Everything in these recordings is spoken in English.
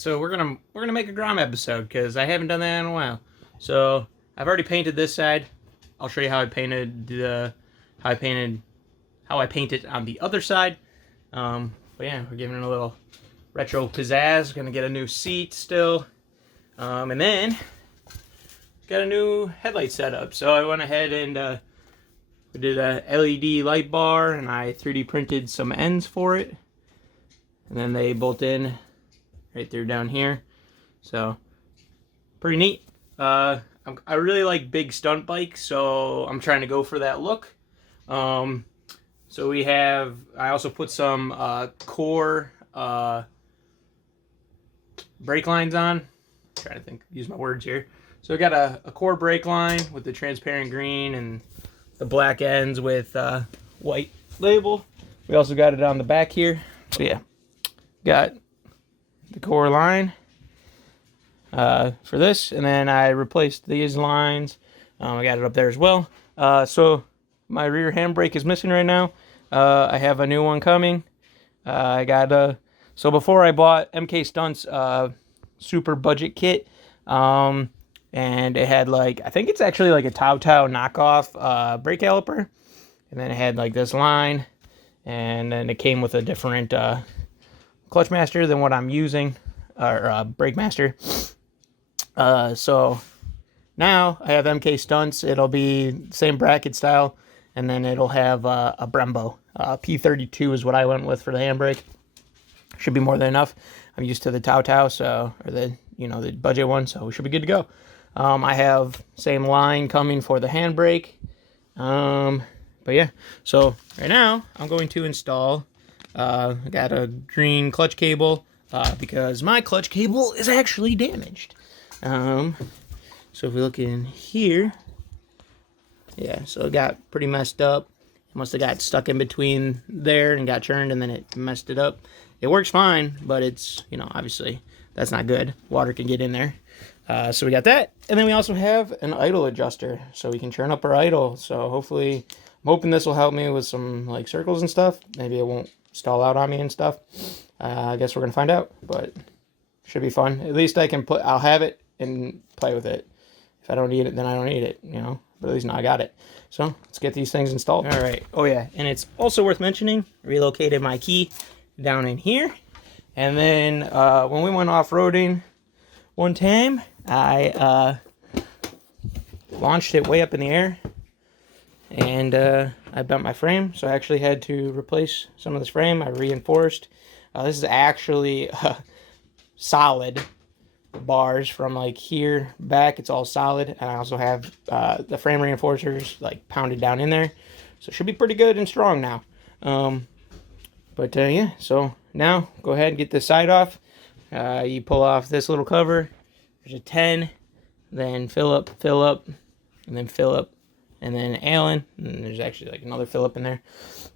Alright, so we're gonna make a GROM episode because I haven't done that in a while. So I've already painted this side. I'll show you how I painted how I painted on the other side. But yeah, we're giving it a little retro pizzazz. Gonna get a new seat still, and then got a new headlight setup. So I went ahead and we did a LED light bar, and I 3D printed some ends for it, and then they bolt in right through down here. So pretty neat. I really like big stunt bikes, so I'm trying to go for that look. So we have, I also put some core brake lines on. I'm trying to think, use my words here. So we got a core brake line with the transparent green and the black ends with white label. We also got it on the back here. So yeah, got the core line for this, and then I replaced these lines. I got it up there as well. So my rear handbrake is missing right now. I have a new one coming. I got so before I bought MK Stunt's super budget kit, and it had like, I think it's actually like a Tao knockoff brake caliper, and then it had like this line, and then it came with a different clutch master than what I'm using, or brake master. So now I have MK Stunts. It'll be same bracket style, and then it'll have a Brembo. P32 is what I went with for the handbrake. Should be more than enough. I'm used to the Tao, so, or the, you know, the budget one, so we should be good to go. I have same line coming for the handbrake. But yeah, so right now I'm going to install, I got a green clutch cable, because my clutch cable is actually damaged. So if we look in here, yeah, so it got pretty messed up. Must have got stuck in between there and got churned, and then it messed it up. It works fine, but it's, you know, obviously that's not good. Water can get in there. So we got that, and then we also have an idle adjuster, so we can turn up our idle. So hopefully, I'm hoping this will help me with some like circles and stuff. Maybe it won't stall out on me and stuff. I guess we're gonna find out, but should be fun. At least I can I'll have it and play with it. If I don't need it, then I don't need it, you know. But at least now I got it. So let's get these things installed. All right. Oh yeah, and it's also worth mentioning, relocated my key down in here, and then when we went off-roading one time, I launched it way up in the air, and I bent my frame, so I actually had to replace some of this frame. I reinforced. This is actually solid bars from like here back. It's all solid, and I also have the frame reinforcers like pounded down in there, so it should be pretty good and strong now. But yeah, so now go ahead and get this side off. You pull off this little cover. There's a 10, then fill up, and then fill up, and then Allen, and there's actually like another fill up in there.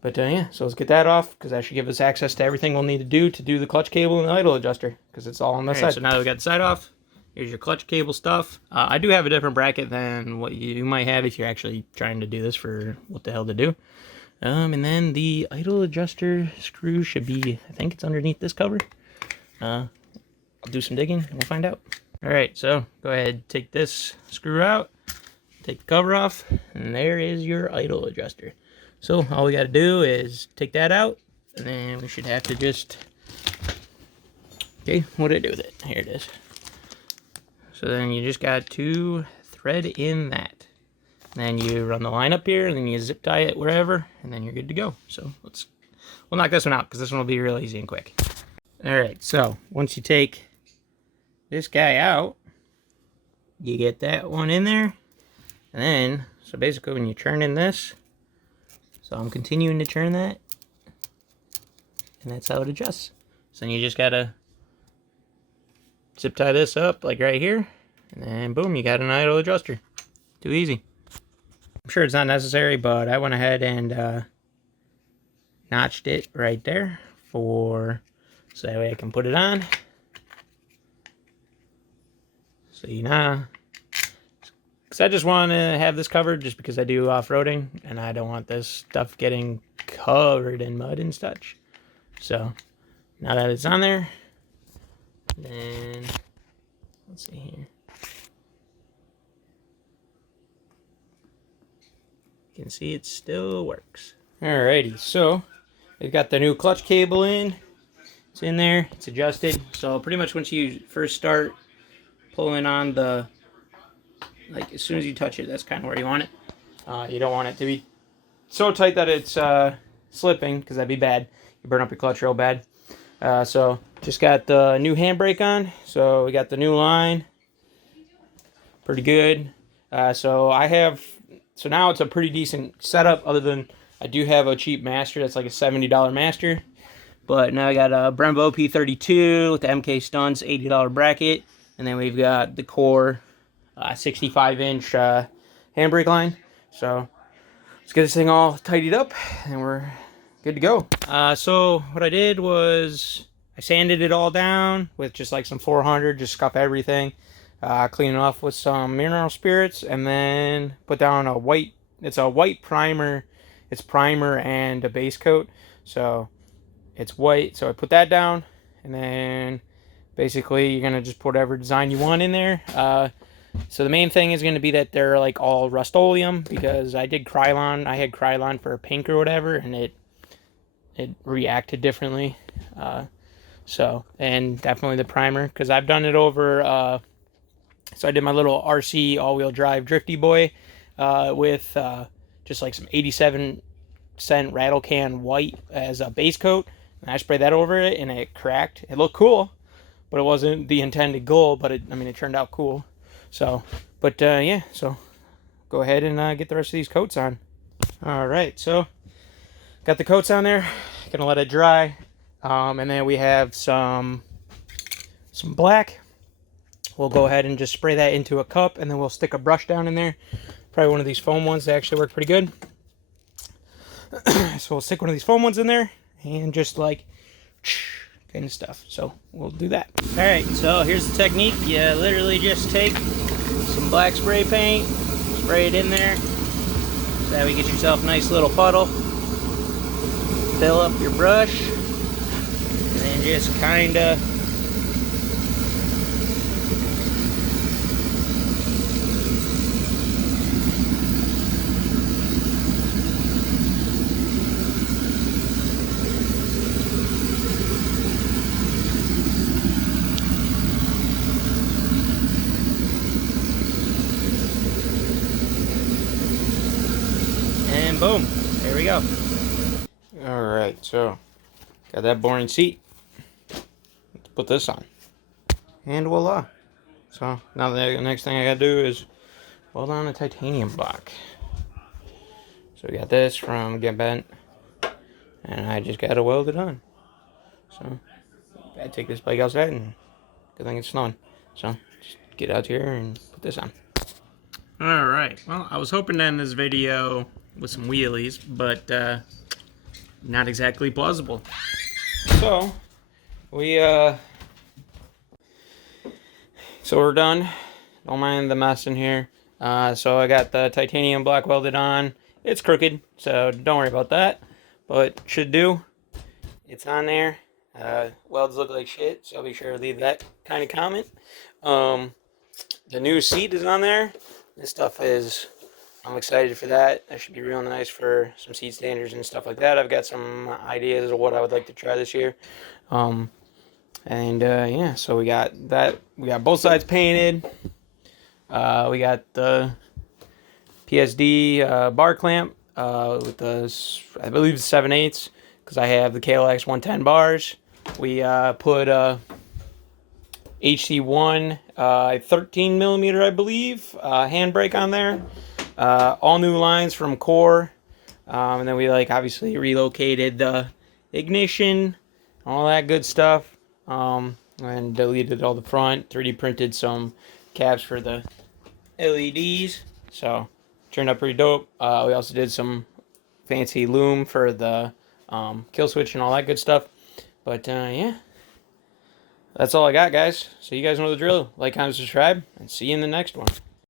But yeah, so let's get that off, because that should give us access to everything we'll need to do the clutch cable and the idle adjuster, because it's all on this side. So now that we got the side off, here's your clutch cable stuff. I do have a different bracket than what you might have if you're actually trying to do this for what the hell to do. And then the idle adjuster screw should be, I think it's underneath this cover. I'll do some digging and we'll find out. Alright, so go ahead, take this screw out, take the cover off, and there is your idle adjuster. So all we got to do is take that out, and then we should have to just, okay, what do I do with it? Here it is. So then you just got to thread in that. And then you run the line up here, and then you zip tie it wherever, and then you're good to go. So we'll knock this one out, because this one will be real easy and quick. Alright, so once you take this guy out, you get that one in there, and then, so basically when you turn in this, so I'm continuing to turn that, and that's how it adjusts. So then you just gotta zip tie this up, like right here, and then boom, you got an idle adjuster. Too easy. I'm sure it's not necessary, but I went ahead and notched it right there so that way I can put it on. So you know, because I just want to have this covered just because I do off-roading, and I don't want this stuff getting covered in mud and such. So now that it's on there, Then, let's see here. You can see it still works. Alrighty, so we've got the new clutch cable in. It's in there, it's adjusted. So pretty much once you first start pulling on the, like as soon as you touch it, that's kind of where you want it. You don't want it to be so tight that it's slipping, because that'd be bad. You burn up your clutch real bad. So just got the new handbrake on. So we got the new line. Pretty good. So now it's a pretty decent setup, other than I do have a cheap master that's like a $70 master. But now I got a Brembo P32 with the MK Stunts $80 bracket. And then we've got the core 65-inch handbrake line. So let's get this thing all tidied up and we're good to go. So what I did was I sanded it all down with just like some 400, just scuff everything. Clean it off with some mineral spirits, and then put down a white, it's a white primer. It's primer and a base coat. So it's white. So I put that down, and then basically you're going to just put whatever design you want in there. So the main thing is going to be that they're like all Rust-Oleum, because I did Krylon. I had Krylon for pink or whatever, and it reacted differently. And definitely the primer, because I've done it over, so I did my little RC all-wheel drive drifty boy with just like some 87-cent rattle can white as a base coat. And I sprayed that over it, and it cracked. It looked cool, but it wasn't the intended goal, but it turned out cool. So, but yeah, so go ahead and get the rest of these coats on. All right, so got the coats on there. Gonna let it dry. And then we have some black. We'll go ahead and just spray that into a cup, and then we'll stick a brush down in there. Probably one of these foam ones. They actually work pretty good. So we'll stick one of these foam ones in there and just like kind of stuff. So we'll do that. All right, so here's the technique. You literally just take some black spray paint, spray it in there. So that way you get yourself a nice little puddle. Fill up your brush, and then just kind of boom, there we go. Alright, so got that boring seat. Let's put this on. And voila. So now the next thing I gotta do is weld on a titanium block. So we got this from Get Bent, and I just gotta weld it on. So I take this bike outside, and good thing it's snowing. So just get out here and put this on. Alright, well, I was hoping to end this video with some wheelies, but not exactly plausible. So we're done. Don't mind the mess in here. So I got the titanium block welded on. It's crooked, so don't worry about that, but should do. It's on there. Welds look like shit, so be sure to leave that kind of comment. The new seat is on there. This stuff is, I'm excited for that. That should be real nice for some seat standers and stuff like that. I've got some ideas of what I would like to try this year. Yeah, so we got that. We got both sides painted. We got the PSD bar clamp with the, I believe it's 7/8, because I have the KLX 110 bars. We put HC1 13 millimeter, I believe, handbrake on there. All new lines from Core, and then we obviously relocated the ignition, all that good stuff, and deleted all the front, 3D printed some caps for the LEDs, so turned out pretty dope. We also did some fancy loom for the kill switch and all that good stuff. But yeah, that's all I got, guys. So you guys know the drill. Like, comment, subscribe, and see you in the next one.